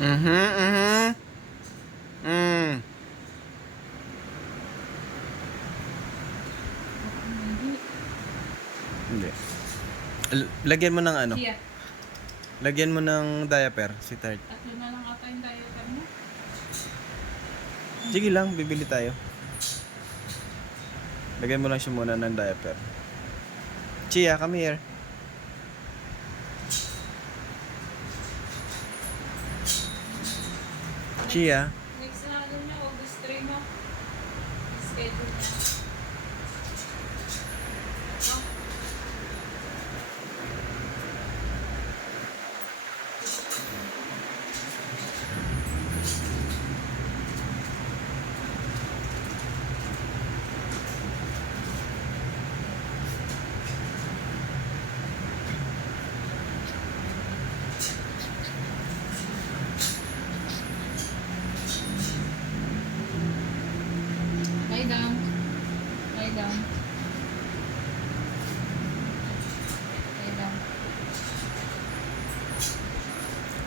Mhm. Mm. Hindi. Lagyan mo ng ano? Kia, Lagyan mo ng diaper, si Tart. tatlo na lang ata yung diaper mo. Sige lang, bibili tayo. Lagyan mo lang siya muna ng diaper. Chia, come here. Chia. Next na ano niya, August 3 mo. Schedule niya. No? Lie down. Lie down. Lie down.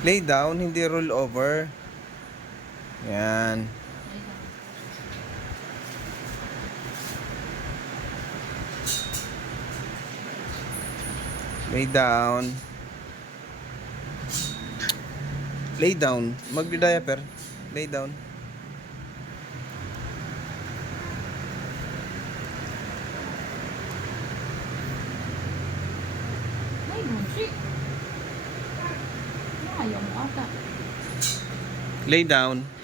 Lay down, hindi roll over. Yan. Lie down. Lay down. Lay down. Mag-diaper. Lay down. Lie down, shit. Ayaw mo ata. Lay down.